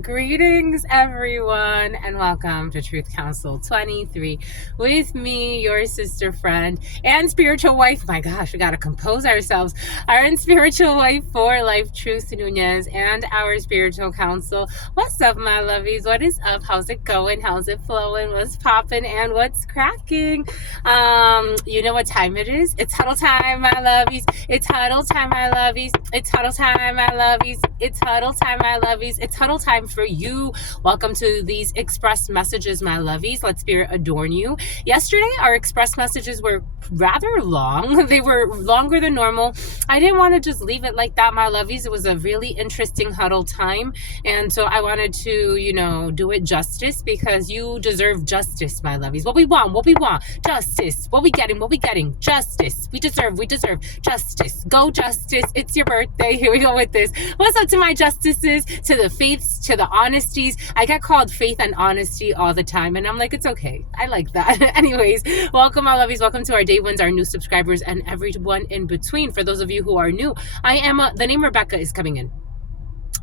Greetings, everyone, and welcome to Truth Council 23 with me, your sister friend and spiritual wife. My gosh, we got to compose ourselves. Our spiritual wife for life, Truth Nunez, and our spiritual counsel. What's up, my lovies? What is up? How's it going? How's it flowing? What's popping? And what's cracking? You know what time it is? It's huddle time, my lovies. It's huddle time, my lovies. It's huddle time, my lovies. It's huddle time, my lovies. It's huddle time for you. Welcome to these express messages, my lovies. Let spirit adorn you. Yesterday, our express messages were rather long. They were longer than normal. I didn't want to just leave it like that, my lovies. It was a really interesting huddle time. And so I wanted to, do it justice because you deserve justice, my lovies. What we want, justice. What we getting, justice. We deserve justice. Go justice. It's your birthday. Here we go with this. What's up to my justices, to the faiths, to the honesties? I get called faith and honesty all the time, and I'm like, it's okay. I like that. Anyways, welcome, my lovies. Welcome to our day ones, our new subscribers, and everyone in between. For those of you who are new, the name Rebecca is coming in.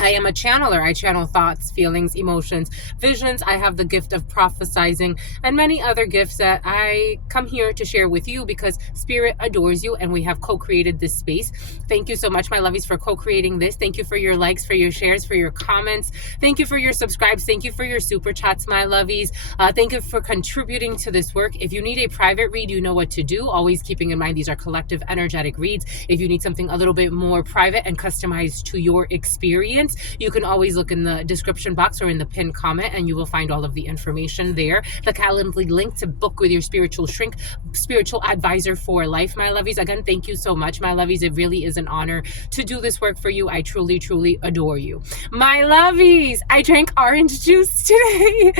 I am a channeler. I channel thoughts, feelings, emotions, visions. I have the gift of prophesizing and many other gifts that I come here to share with you because Spirit adores you and we have co-created this space. Thank you so much, my lovies, for co-creating this. Thank you for your likes, for your shares, for your comments. Thank you for your subscribes. Thank you for your super chats, my lovies. Thank you for contributing to this work. If you need a private read, you know what to do. Always keeping in mind these are collective energetic reads. If you need something a little bit more private and customized to your experience, you can always look in the description box or in the pinned comment and you will find all of the information there. The Calendly link to book with your spiritual shrink, spiritual advisor for life, my lovies. Again, thank you so much, my lovies. It really is an honor to do this work for you. I truly, truly adore you. My lovies, I drank orange juice today.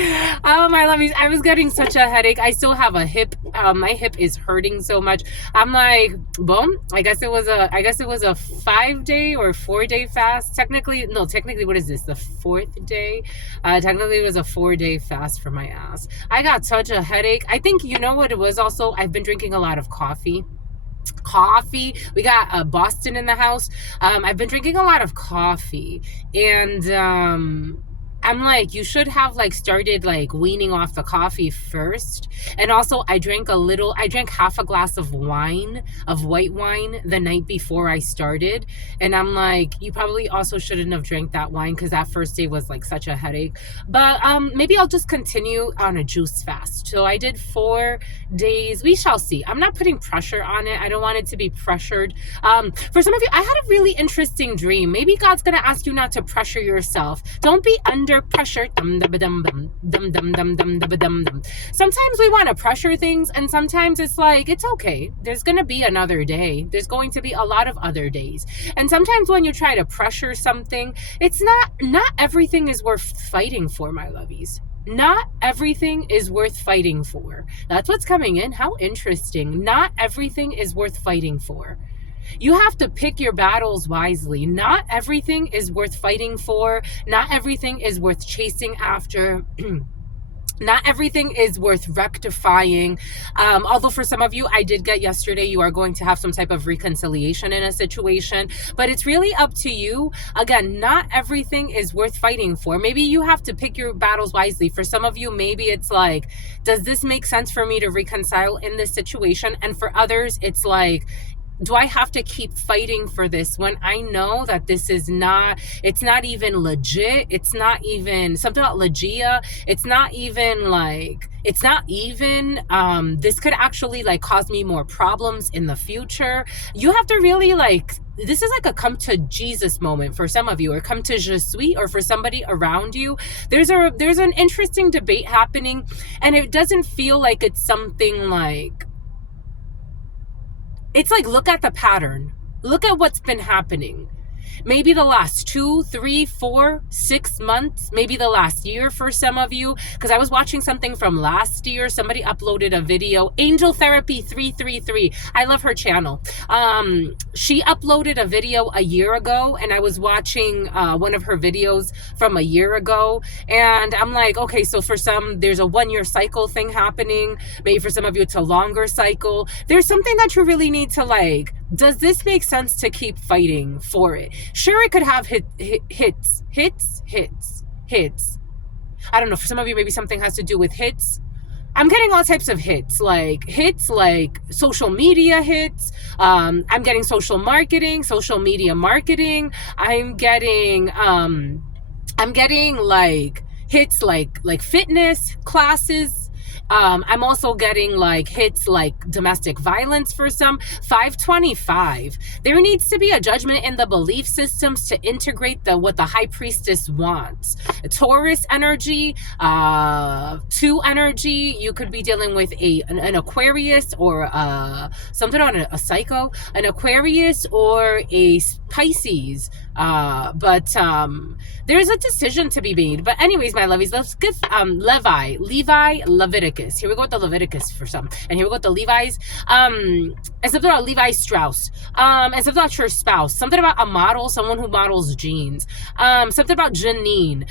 Oh, my lovies, I was getting such a headache. I still have a hip. My hip is hurting so much. I'm like, boom. I guess it was a 5-day or 4-day fast. Technically, what is this? The 4th day? Technically, it was a 4-day fast for my ass. I got such a headache. I think, you know what it was also? I've been drinking a lot of coffee. We got Boston in the house. I've been drinking a lot of coffee and I'm like, you should have started weaning off the coffee first. And also I drank half a glass of white wine the night before I started. And I'm like, you probably also shouldn't have drank that wine because that first day was such a headache. But maybe I'll just continue on a juice fast. So I did 4 days. We shall see. I'm not putting pressure on it. I don't want it to be pressured. For some of you, I had a really interesting dream. Maybe God's going to ask you not to pressure yourself. Don't be under pressure. Sometimes we want to pressure things and sometimes it's it's okay. There's going to be another day. There's going to be a lot of other days. And sometimes when you try to pressure something, it's not everything is worth fighting for, my lovies. Not everything is worth fighting for. That's what's coming in. How interesting. Not everything is worth fighting for. You have to pick your battles wisely. Not everything is worth fighting for. Not everything is worth chasing after. Not everything is worth rectifying. Although for some of you, I did get yesterday, you are going to have some type of reconciliation in a situation, but it's really up to you. Again, not everything is worth fighting for. Maybe you have to pick your battles wisely. For some of you, maybe it's does this make sense for me to reconcile in this situation? And for others, it's do I have to keep fighting for this when I know that it's not even legit. It's not even something about Legia. It's not even this could actually cause me more problems in the future. You have to really this is a come to Jesus moment for some of you, or come to Je suis, or for somebody around you. There's an interesting debate happening and it doesn't feel like it's something it's look at the pattern. Look at what's been happening. Maybe the last 2, 3, 4, 6 months, maybe the last year for some of you. Because I was watching something from last year. Somebody uploaded a video, Angel Therapy 333. I love her channel. She uploaded a video a year ago and I was watching one of her videos from a year ago. And I'm like, okay, so for some, there's a 1-year cycle thing happening. Maybe for some of you, it's a longer cycle. There's something that you really need to does this make sense to keep fighting for it? Sure, it could have hits, hits. I don't know, for some of you, maybe something has to do with hits. I'm getting all types of hits like social media hits. I'm getting social media marketing. I'm getting like hits like fitness classes. I'm also getting like hits like domestic violence for some. 525. There needs to be a judgment in the belief systems to integrate what the high priestess wants. Taurus energy, 2 energy. You could be dealing with an Aquarius or something on a Psycho, an Aquarius or a Pisces. But there's a decision to be made. But anyways, my lovies, let's get Leviticus. Here we go with the Leviticus for some. And here we go with the Levi's. And something about Levi Strauss. And something about your spouse. Something about a model, someone who models jeans. Something about Janine.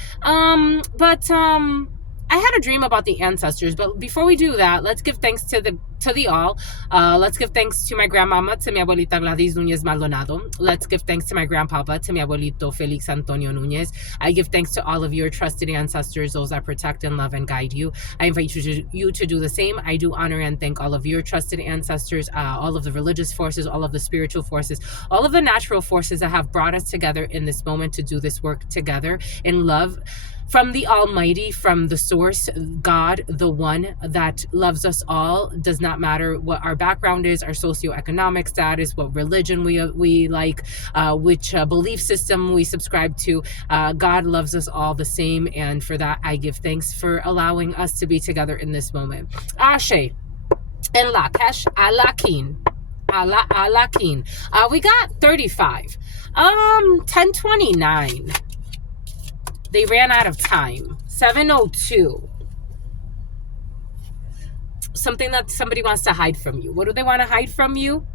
I had a dream about the ancestors, but before we do that, let's give thanks to the all. Let's give thanks to my grandmama, to mi abuelita Gladys Nunez Maldonado. Let's give thanks to my grandpapa, to mi abuelito Felix Antonio Nunez. I give thanks to all of your trusted ancestors, those that protect and love and guide you. I invite you to do the same. I do honor and thank all of your trusted ancestors, all of the religious forces, all of the spiritual forces, all of the natural forces that have brought us together in this moment to do this work together in love. From the Almighty, from the source, God, the one that loves us all. Does not matter what our background is, our socioeconomic status, what religion we like, which belief system we subscribe to. God loves us all the same, and for that I give thanks for allowing us to be together in this moment. Ashe, en la kesh alakin. Alakin. We got 35. 1029. They ran out of time. 702. Something that somebody wants to hide from you. What do they want to hide from you?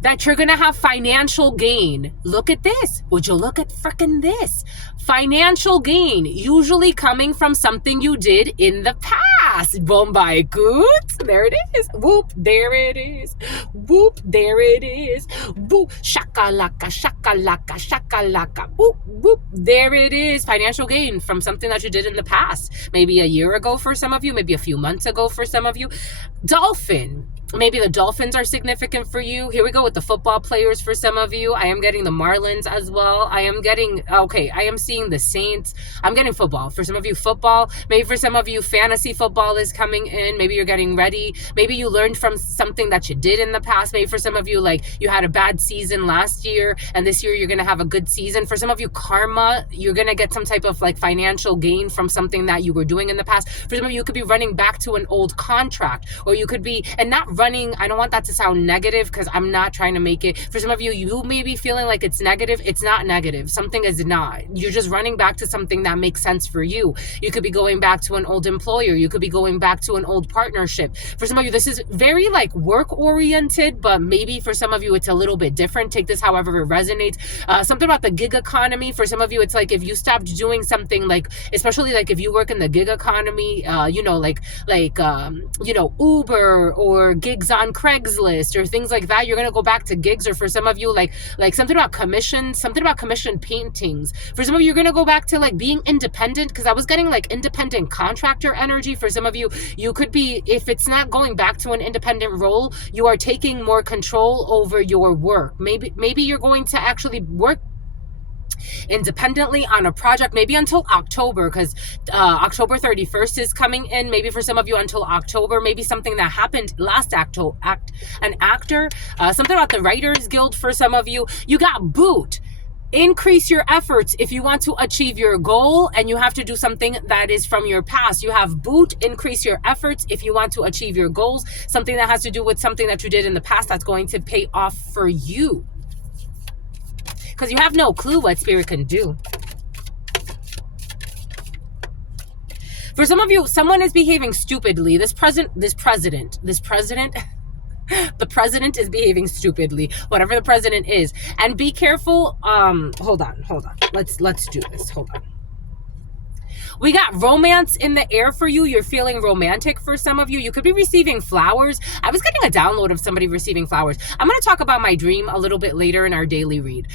That you're going to have financial gain. Look at this. Would you look at frickin' this? Financial gain, usually coming from something you did in the past. Bombay goods. There it is. Whoop. There it is. Whoop. There it is. Whoop. Shakalaka, shakalaka, shakalaka. Whoop, whoop. There it is. Financial gain from something that you did in the past. Maybe a year ago for some of you. Maybe a few months ago for some of you. Dolphin. Maybe the Dolphins are significant for you. Here we go with the football players for some of you. I am getting the Marlins as well. I am seeing the Saints. I'm getting football. For some of you, football. Maybe for some of you, fantasy football is coming in. Maybe you're getting ready. Maybe you learned from something that you did in the past. Maybe for some of you, like you had a bad season last year and this year you're going to have a good season. For some of you, karma, you're going to get some type of like financial gain from something that you were doing in the past. For some of you, you could be running back to an old contract, or you could be, and not running, I don't want that to sound negative because I'm not trying to make it. For some of you, you may be feeling like it's negative. It's not negative. Something is not. You're just running back to something that makes sense for you. You could be going back to an old employer. You could be going back to an old partnership. For some of you, this is very like work oriented, but maybe for some of you, it's a little bit different. Take this however it resonates. Something about the gig economy. For some of you, it's like if you stopped doing something like, especially like if you work in the gig economy, Uber or gigs on Craigslist or things like that, you're going to go back to gigs. Or for some of you, like something about commission paintings. For some of you, you're going to go back to like being independent, because I was getting like independent contractor energy. For some of you, you could be, if it's not going back to an independent role, you are taking more control over your work. Maybe you're going to actually work independently on a project, maybe until October, because October 31st is coming in. Maybe for some of you until October, maybe something that happened last an actor, something about the Writers Guild. For some of you, you got boot. Increase your efforts if you want to achieve your goal, and you have to do something that is from your past. You have boot. Increase your efforts if you want to achieve your goals, something that has to do with something that you did in the past that's going to pay off for you, because you have no clue what spirit can do. For some of you, someone is behaving stupidly. This president, the president is behaving stupidly, whatever the president is. And be careful. Hold on. Let's do this. Hold on. We got romance in the air for you. You're feeling romantic for some of you. You could be receiving flowers. I was getting a download of somebody receiving flowers. I'm going to talk about my dream a little bit later in our daily read.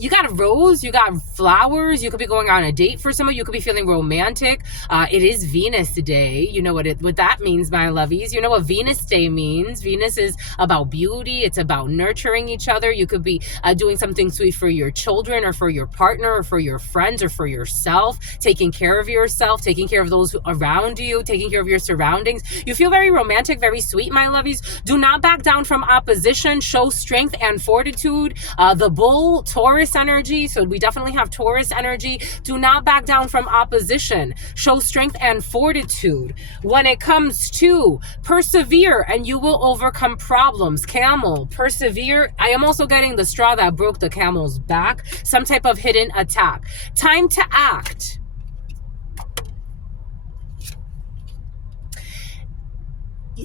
you got a rose, you got flowers, you could be going on a date for someone, you could be feeling romantic. It is Venus Day. You know what that means, my lovies. You know what Venus Day means. Venus is about beauty. It's about nurturing each other. You could be doing something sweet for your children or for your partner or for your friends or for yourself, taking care of yourself, taking care of those around you, taking care of your surroundings. You feel very romantic, very sweet, my lovies. Do not back down from opposition. Show strength and fortitude. The bull, Taurus energy. So we definitely have Taurus energy. Do not back down from opposition. Show strength and fortitude. When it comes to persevere and you will overcome problems. Camel, persevere. I am also getting the straw that broke the camel's back. Some type of hidden attack. Time to act.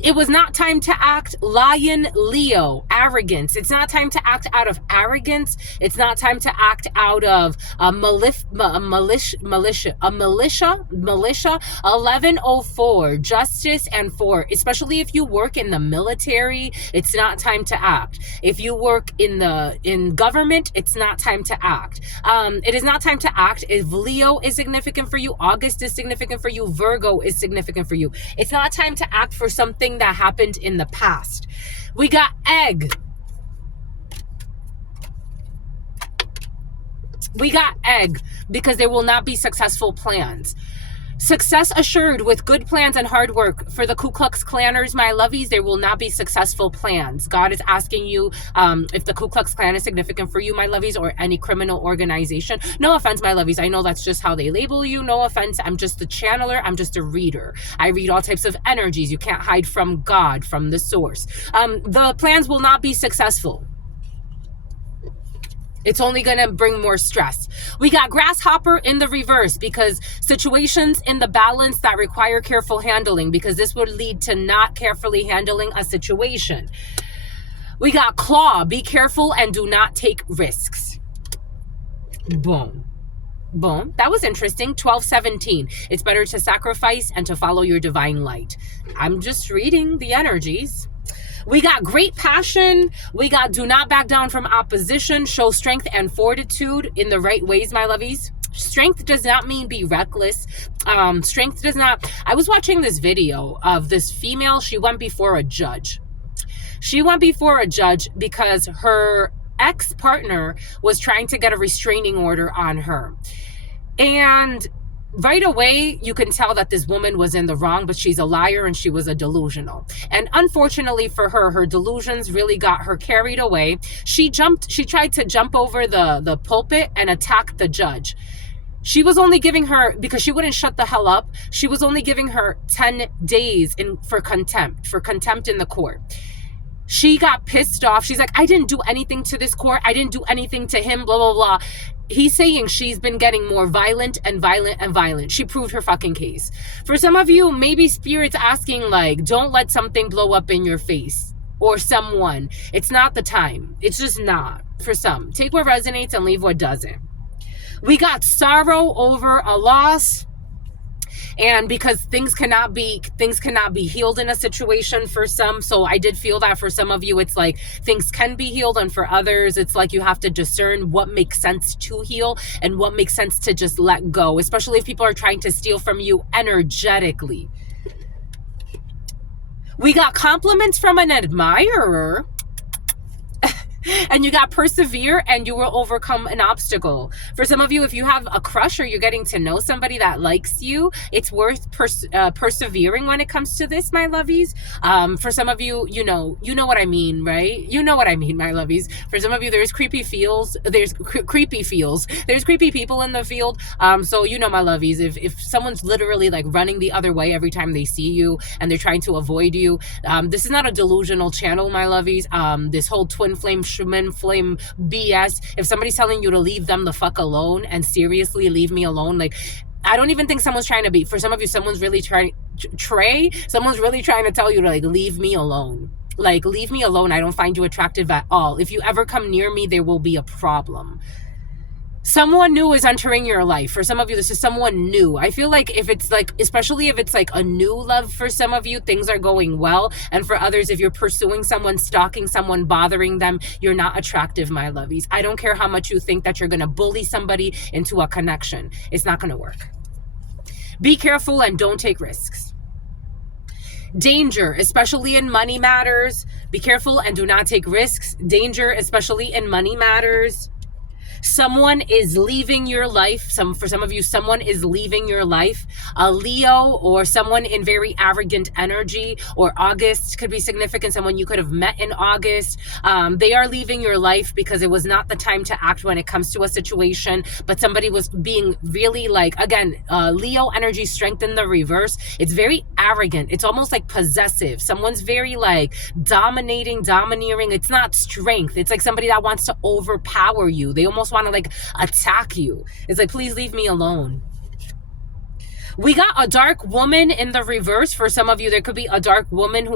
It was not time to act. Lion, Leo, arrogance. It's not time to act out of arrogance. It's not time to act out of militia. 1104, justice and 4. Especially if you work in the military, it's not time to act. If you work in government, it's not time to act. It is not time to act. If Leo is significant for you, August is significant for you, Virgo is significant for you. It's not time to act for something that happened in the past. We got egg. We got egg because there will not be successful plans. Success assured with good plans and hard work. For the Ku Klux Klanners, my lovies, there will not be successful plans. God is asking you if the Ku Klux Klan is significant for you, my lovies, or any criminal organization. No offense, my lovies. I know that's just how they label you. No offense. I'm just a channeler. I'm just a reader. I read all types of energies. You can't hide from God, from the source. The plans will not be successful. It's only going to bring more stress. We got grasshopper in the reverse because situations in the balance that require careful handling, because this would lead to not carefully handling a situation. We got claw. Be careful and do not take risks. Boom. Boom. That was interesting. 1217. It's better to sacrifice and to follow your divine light. I'm just reading the energies. We got great passion. We got do not back down from opposition. Show strength and fortitude in the right ways, my lovies. Strength does not mean be reckless. Strength does not. I was watching this video of this female. She went before a judge. She went before a judge because her ex-partner was trying to get a restraining order on her. And right away, you can tell that this woman was in the wrong, but she's a liar and she was a delusional. And unfortunately for her, her delusions really got her carried away. She tried to jump over the pulpit and attack the judge. She was only giving her, because she wouldn't shut the hell up, she was only giving her 10 days for contempt in the court. She got pissed off. She's like, I didn't do anything to this court. I didn't do anything to him, blah, blah, blah. He's saying she's been getting more violent and violent and violent. She proved her fucking case. For some of you, maybe Spirit's asking, like, don't let something blow up in your face or someone. It's not the time. It's just not. For some. Take what resonates and leave what doesn't. We got sorrow over a loss. And because things cannot be healed in a situation for some. So I did feel that for some of you, it's like things can be healed. And for others, it's like you have to discern what makes sense to heal and what makes sense to just let go, especially if people are trying to steal from you energetically. We got compliments from an admirer. And you got persevere and you will overcome an obstacle. For some of you, if you have a crush or you're getting to know somebody that likes you, it's worth persevering when it comes to this, my lovies. For some of you, you know what I mean, right? You know what I mean, my lovies. For some of you, there's creepy people in the field. So you know, my lovies, if someone's literally like running the other way every time they see you and they're trying to avoid you, this is not a delusional channel, my lovies. This whole twin flame BS. If somebody's telling you to leave them the fuck alone and seriously leave me alone, like, I don't even think someone's trying to be, for some of you, someone's really trying to tell you to like leave me alone. Like, leave me alone. I don't find you attractive at all. If you ever come near me, there will be a problem. Someone new is entering your life. For some of you, this is someone new. I feel like if it's like, especially if it's like a new love, for some of you, things are going well. And for others, if you're pursuing someone, stalking someone, bothering them, you're not attractive, my lovies. I don't care how much you think that you're going to bully somebody into a connection. It's not going to work. Be careful and don't take risks. Danger, especially in money matters. Be careful and do not take risks. Danger, especially in money matters. Someone is leaving your life. For some of you, someone is leaving your life. A Leo or someone in very arrogant energy, or August could be significant. Someone you could have met in August. They are leaving your life because it was not the time to act when it comes to a situation, but somebody was being really like, again, Leo energy, strength in the reverse. It's very arrogant. It's almost like possessive. Someone's very like dominating, domineering. It's not strength. It's like somebody that wants to overpower you. They almost want to like attack you. It's like, please leave me alone. We got a dark woman in the reverse. For some of you, there could be a dark woman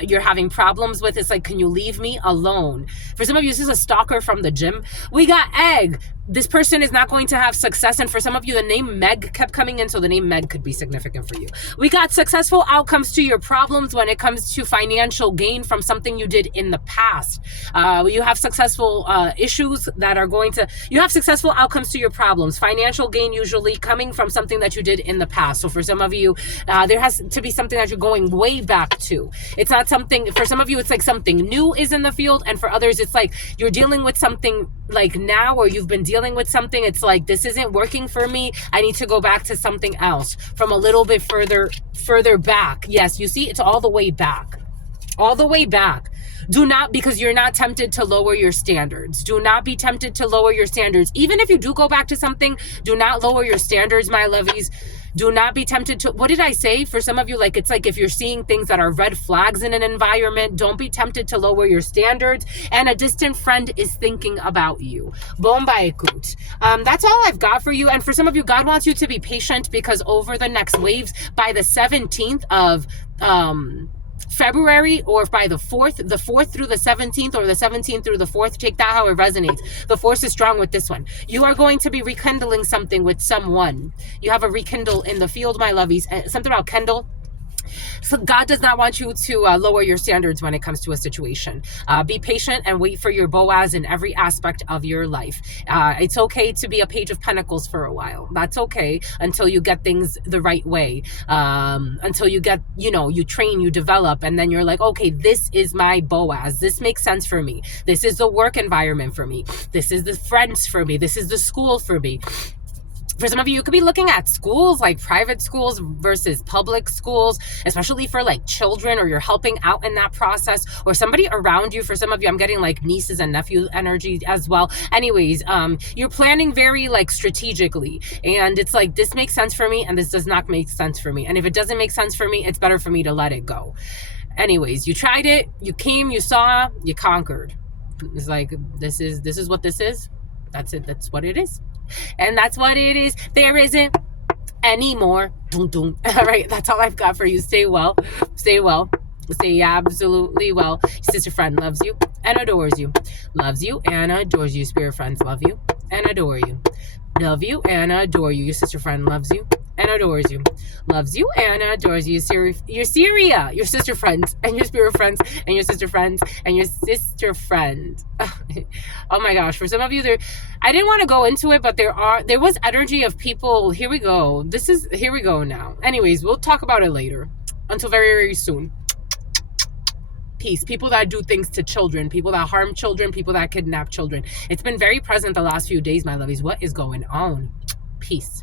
you're having problems with. It's like, can you leave me alone? For some of you, this is a stalker from the gym. We got egg. This person is not going to have success. And for some of you, the name Meg kept coming in, so the name Meg could be significant for you. We got successful outcomes to your problems when it comes to financial gain from something you did in the past. You have successful issues that are you have successful outcomes to your problems. Financial gain usually coming from something that you did in the past. So for some of you, there has to be something that you're going way back to. It's not something, for some of you, it's like something new is in the field. And for others, it's like you're dealing with something like now, or you've been dealing with something. It's like, this isn't working for me. I need to go back to something else from a little bit further back. Yes, you see, it's all the way back. All the way back. Do not, because you're not tempted to lower your standards. Do not be tempted to lower your standards. Even if you do go back to something, do not lower your standards, my lovies. Do not be tempted to, what did I say? For some of you, like, it's like if you're seeing things that are red flags in an environment, don't be tempted to lower your standards. And a distant friend is thinking about you. Bomba ekut. That's all I've got for you. And for some of you, God wants you to be patient, because over the next waves, by the 17th of February, or by the 4th through the 17th, or the 17th through the 4th, take that how it resonates. The force is strong with this one. You are going to be rekindling something with someone. You have a rekindle in the field, my lovies. Something about Kendall. So God does not want you to lower your standards when it comes to a situation. Be patient and wait for your Boaz in every aspect of your life. It's okay to be a Page of Pentacles for a while. That's okay until you get things the right way. Until you get, you train, you develop, and then you're like, okay, this is my Boaz. This makes sense for me. This is the work environment for me. This is the friends for me. This is the school for me. For some of you, you could be looking at schools, like private schools versus public schools, especially for like children, or you're helping out in that process, or somebody around you. For some of you, I'm getting like nieces and nephews energy as well. Anyways, you're planning very like strategically, and it's like, this makes sense for me and this does not make sense for me. And if it doesn't make sense for me, it's better for me to let it go. Anyways, you tried it, you came, you saw, you conquered. It's like, this is what this is. That's it. That's what it is. And that's what it is. There isn't any more. All right, that's all I've got for you. Stay well. Stay well. Stay absolutely well. Your sister friend loves you and adores you. Loves you and adores you. Spirit friends love you and adore you. Love you and adore you. Your sister friend loves you and adores you. Loves you and adores you. Your Syria, your sister friends, and your spirit friends, and your sister friends, and your sister friend. Oh my gosh, for some of you, I didn't want to go into it, but there was energy of people. Here we go. Here we go now. Anyways, we'll talk about it later. Until very, very soon. Peace. People that do things to children, people that harm children, people that kidnap children. It's been very present the last few days, my lovies. What is going on? Peace.